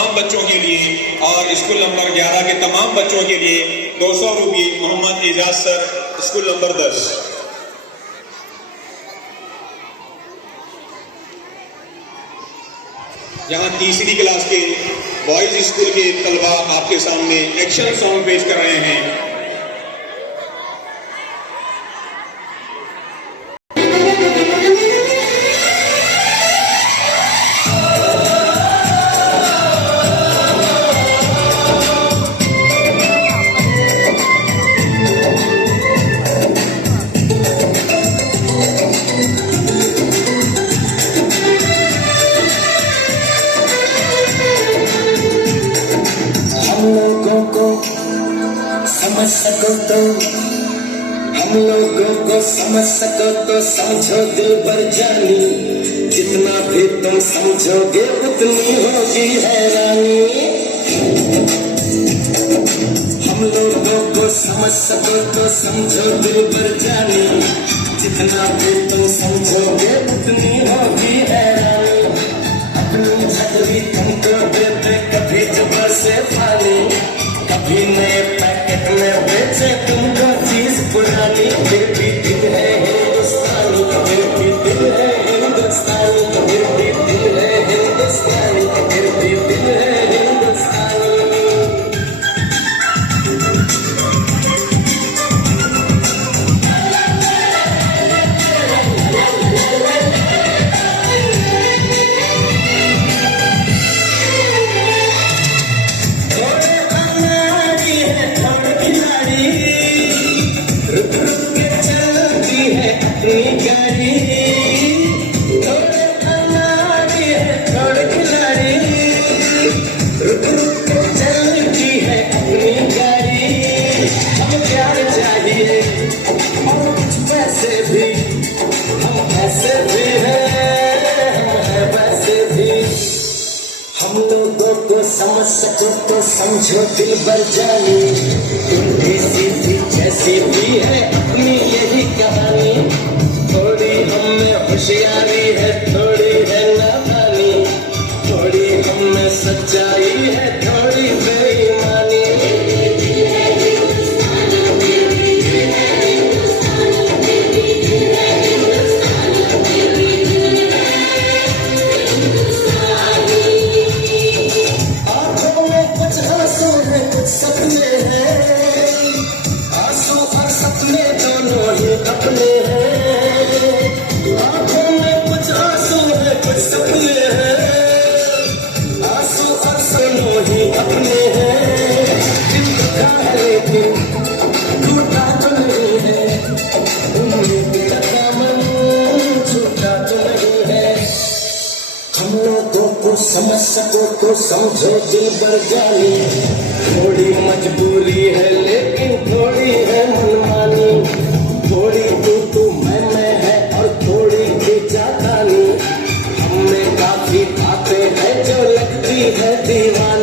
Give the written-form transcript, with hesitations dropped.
तमाम बच्चों के लिए और स्कूल नंबर 11 के तमाम बच्चों के लिए 200 रुपये Mohammad Ejaz sir, school number 10। यहाँ तीसरी क्लास के बॉयज स्कूल के तलबा आपके सामने एक्शन सॉन्ग पेश कर रहे हैं। हम लोगों को समझ सको तो समझो दिल भर जानी, जितना भी तुम समझोगे उतनी होगी हैरानी। हम लोगों को समझ सको तो समझो दिल भर जानी, जितना भी तुम समझोगे उतनी होगी हैरानी। अपनी छतरी तुमको देते कभी जबर से पानी, कभी नए पैकेट में बेचे तुमको चीज पुरानी। फिर भी दिल है हिंदुस्तानी, फिर भी दिल है हिंदुस्तानी, फिर भी दिल है हिंदुस्तानी, फिर भी दिल है हिंदुस्तानी। समझ सको तो समझो दिल भर जानी, उल्टी सीधी जैसी भी है अपनी यही कहानी। थोड़ी हम में होशियारी है, थोड़ी है नादानी, थोड़ी हम में सच्चाई है, थोड़ी बेईमानी। सपने हैं आंसू और सपने दोनों ही अपने हैं, आंखों में कुछ आंसू है कुछ सपने हैं, आंसू और दोनों ही अपने हैं। दिल का है लेकिन टूटा तो नहीं है, उम्मीद का दामन छूटा तो नहीं है। हम लोगों को समझ सको तो समझो दिल भर जानी, थोड़ी मजबूरी है लेकिन थोड़ी है मनमानी, थोड़ी तू मैं है और थोड़ी बेचातानी। हम में काफी बातें हैं जो लगती है दीवानी।